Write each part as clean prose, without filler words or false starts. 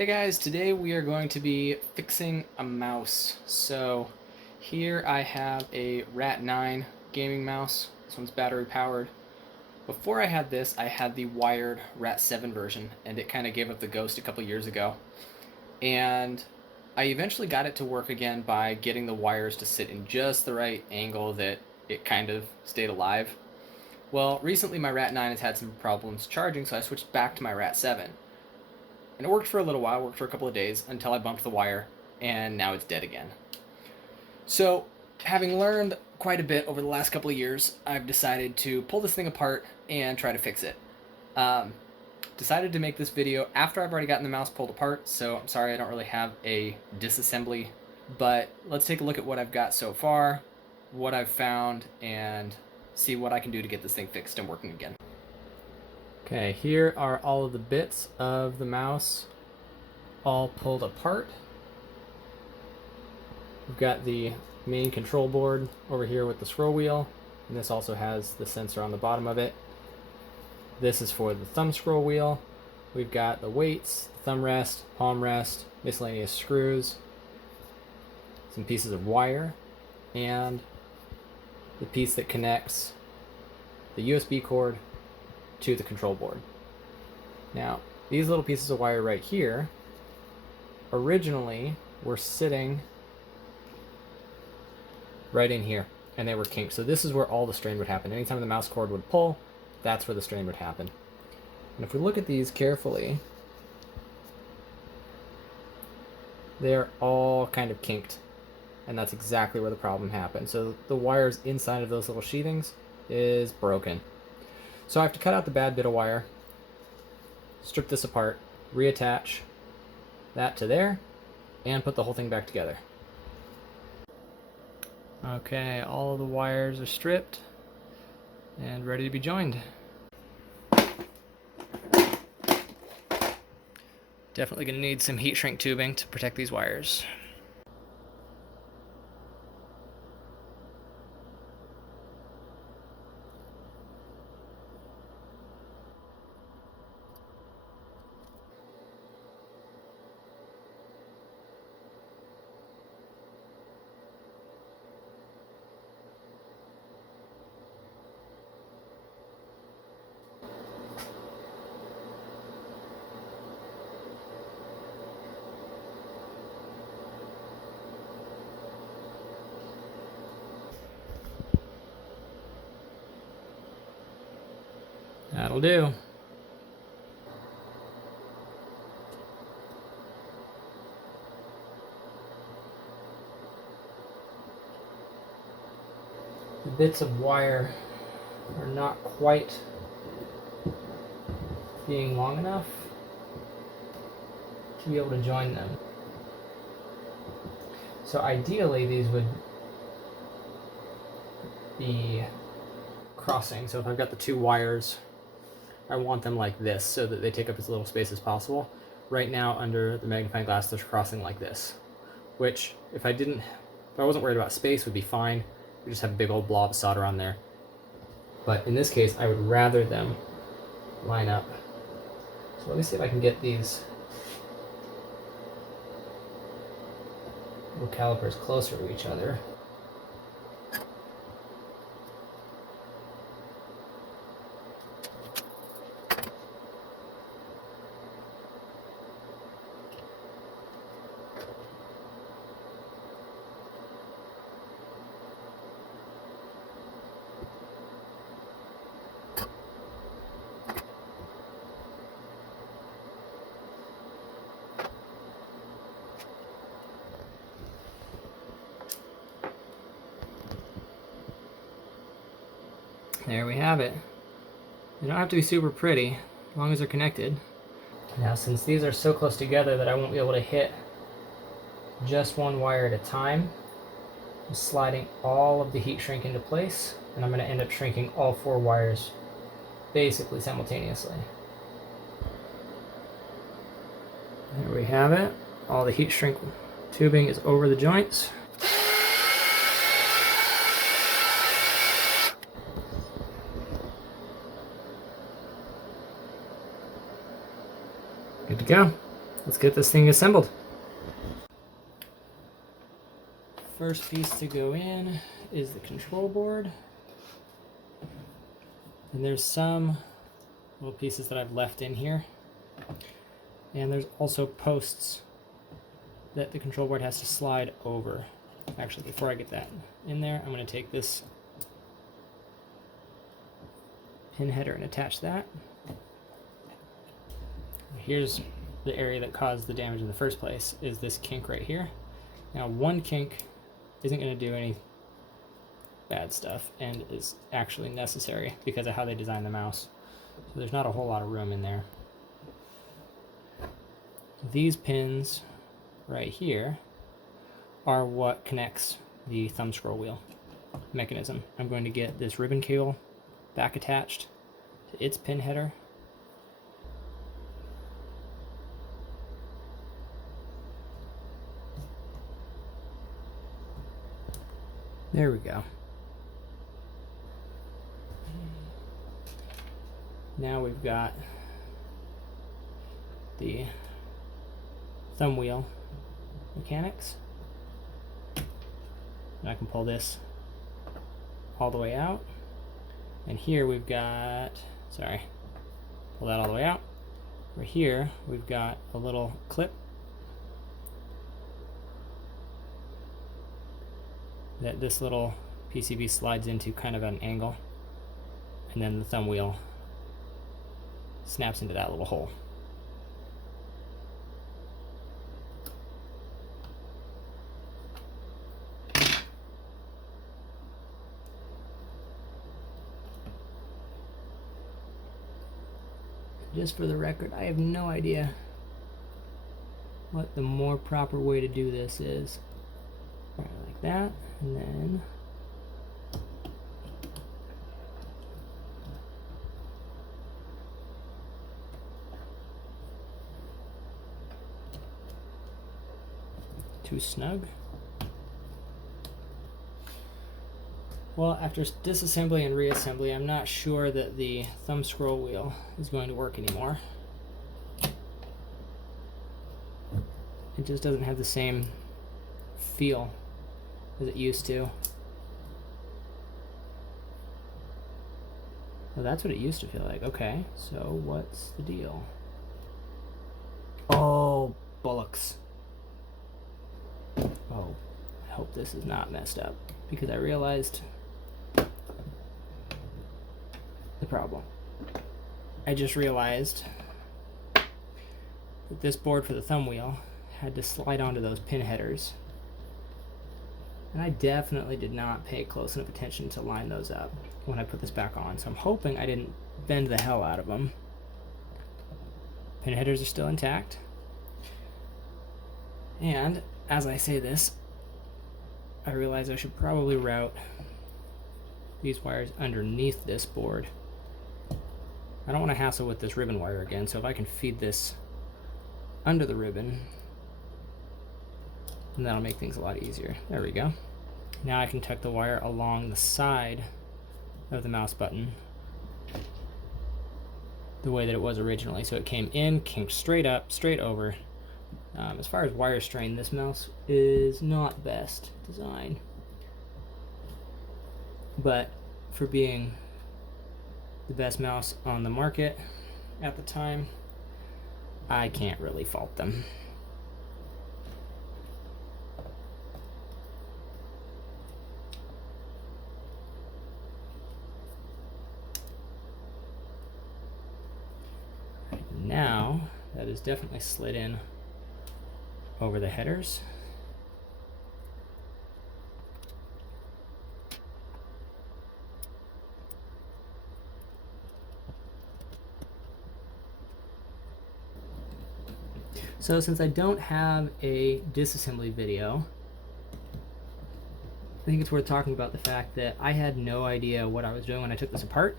Hey guys, today we are going to be fixing a mouse. So here I have a Rat 9 gaming mouse. This one's battery powered. Before I had this, I had the wired Rat 7 version, and it kind of gave up the ghost a couple years ago. And I eventually got it to work again by getting the wires to sit in just the right angle that it kind of stayed alive. Well, recently my Rat 9 has had some problems charging, so I switched back to my Rat 7. And it worked for a little while, worked for a couple of days, until I bumped the wire, and now it's dead again. So, having learned quite a bit over the last couple of years, I've decided to pull this thing apart and try to fix it. Decided to make this video after I've already gotten the mouse pulled apart, so I'm sorry I don't really have a disassembly, but let's take a look at what I've got so far, what I've found, and see what I can do to get this thing fixed and working again. Okay, here are all of the bits of the mouse all pulled apart. We've got the main control board over here with the scroll wheel, and this also has the sensor on the bottom of it. This is for the thumb scroll wheel. We've got the weights, thumb rest, palm rest, miscellaneous screws, some pieces of wire, and the piece that connects the USB cord to the control board. Now, these little pieces of wire right here originally were sitting right in here, and they were kinked. So this is where all the strain would happen. Anytime the mouse cord would pull, that's where the strain would happen. And if we look at these carefully, they're all kind of kinked, and that's exactly where the problem happened. So the wires inside of those little sheathings is broken. So I have to cut out the bad bit of wire, strip this apart, reattach that to there, and put the whole thing back together. Okay, all of the wires are stripped and ready to be joined. Definitely going to need some heat shrink tubing to protect these wires. That'll do. The bits of wire are not quite being long enough to be able to join them. So ideally these would be crossing. So if I've got the two wires, I want them like this so that they take up as little space as possible. Right now under the magnifying glass they're crossing like this, which if I wasn't worried about space would be fine. We just have a big old blob of solder on there. But in this case I would rather them line up. So let me see if I can get these little calipers closer to each other. There we have it. They don't have to be super pretty, as long as they're connected. Now since these are so close together that I won't be able to hit just one wire at a time, I'm sliding all of the heat shrink into place, and I'm going to end up shrinking all four wires basically simultaneously. There we have it. All the heat shrink tubing is over the joints. Good to go. let's get this thing assembled. First piece to go in is the control board. And there's some little pieces that I've left in here. And there's also posts that the control board has to slide over. Actually, before I get that in there, I'm going to take this pin header and attach that. Here's the area that caused the damage in the first place, is this kink right here. Now, one kink isn't going to do any bad stuff and is actually necessary because of how they designed the mouse. So there's not a whole lot of room in there. These pins right here are what connects the thumb scroll wheel mechanism. I'm going to get this ribbon cable back attached to its pin header. There we go. Now we've got the thumb wheel mechanics. And I can pull this all the way out. And here we've got, sorry, pull that all the way out. Right here, we've got a little clip that this little PCB slides into kind of at an angle, and then the thumb wheel snaps into that little hole. Just for the record, I have no idea what the more proper way to do this is. Right, like that, and then too snug. Well, after disassembly and reassembly, I'm not sure that the thumb scroll wheel is going to work anymore. It just doesn't have the same feel as it used to. Well, that's what it used to feel like. Okay, so what's the deal? Oh, bollocks. Oh, I hope this is not messed up, because I realized the problem. I just realized that this board for the thumb wheel had to slide onto those pin headers. And I definitely did not pay close enough attention to line those up when I put this back on. So I'm hoping I didn't bend the hell out of them. Pin headers are still intact. And as I say this, I realize I should probably route these wires underneath this board. I don't want to hassle with this ribbon wire again, so if I can feed this under the ribbon, and that'll make things a lot easier. There we go. Now I can tuck the wire along the side of the mouse button the way that it was originally. So it came in, kinked straight up, straight over. As far as wire strain, this mouse is not best design. But for being the best mouse on the market at the time, I can't really fault them. Now that is definitely slid in over the headers. So since I don't have a disassembly video, I think it's worth talking about the fact that I had no idea what I was doing when I took this apart.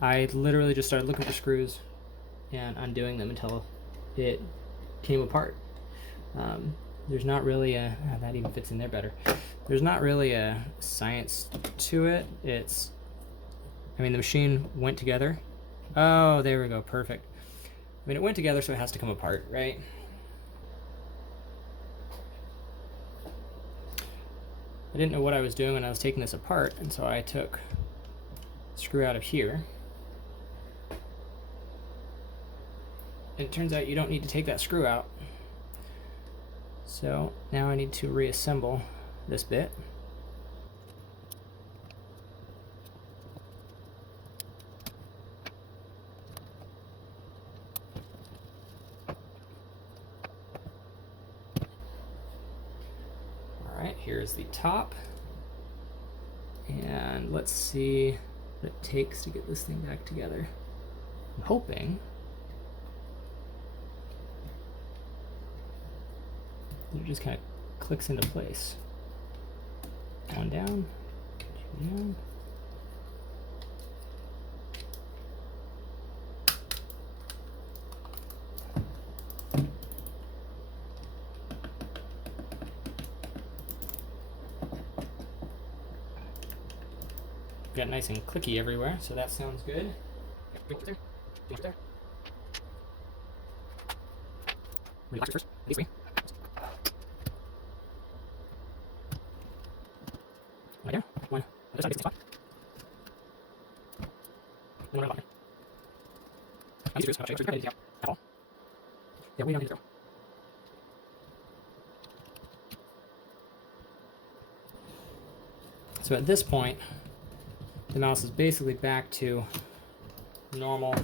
I literally just started looking for screws and undoing them until it came apart. There's not really a, that even fits in there better. There's not really a science to it. It's, I mean, the machine went together. Oh, there we go, perfect. I mean, it went together, so it has to come apart, right? I didn't know what I was doing when I was taking this apart, and so I took the screw out of here. And it turns out you don't need to take that screw out. So now I need to reassemble this bit. All right, here's the top. And let's see what it takes to get this thing back together. I'm hoping it just kind of clicks into place. One down, two down. Got nice and clicky everywhere, so that sounds good. Relax first, at least me. Right there, one. Other side, spot. Then one right. These screws, I'll show you. Actually, at all. Yeah, we don't need to throw. So at this point, the mouse is basically back to normal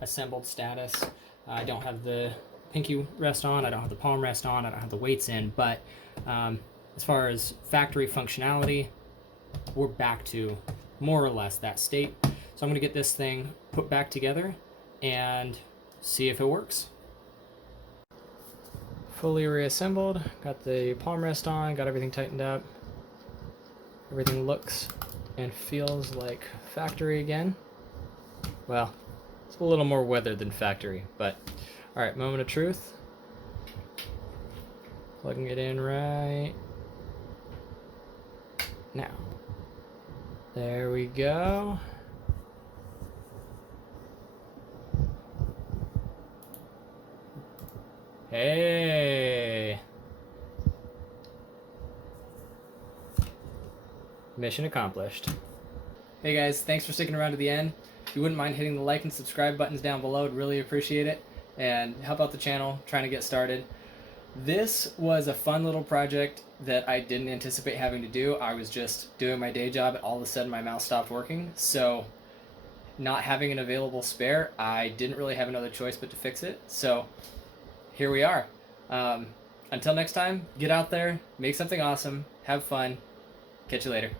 assembled status. I don't have the pinky rest on, I don't have the palm rest on, I don't have the weights in, but as far as factory functionality, we're back to more or less that state. So I'm going to get this thing put back together and see if it works. Fully reassembled, got the palm rest on, got everything tightened up. Everything looks and feels like factory again. Well, it's a little more weathered than factory, but all right, moment of truth. Plugging it in right now. There we go. Hey. Mission accomplished. Hey guys, thanks for sticking around to the end. If you wouldn't mind hitting the like and subscribe buttons down below, I'd really appreciate it. And help out the channel, trying to get started. This was a fun little project that I didn't anticipate having to do. I was just doing my day job and all of a sudden my mouse stopped working. So not having an available spare, I didn't really have another choice but to fix it. So here we are. Until next time, get out there, make something awesome, have fun. Catch you later.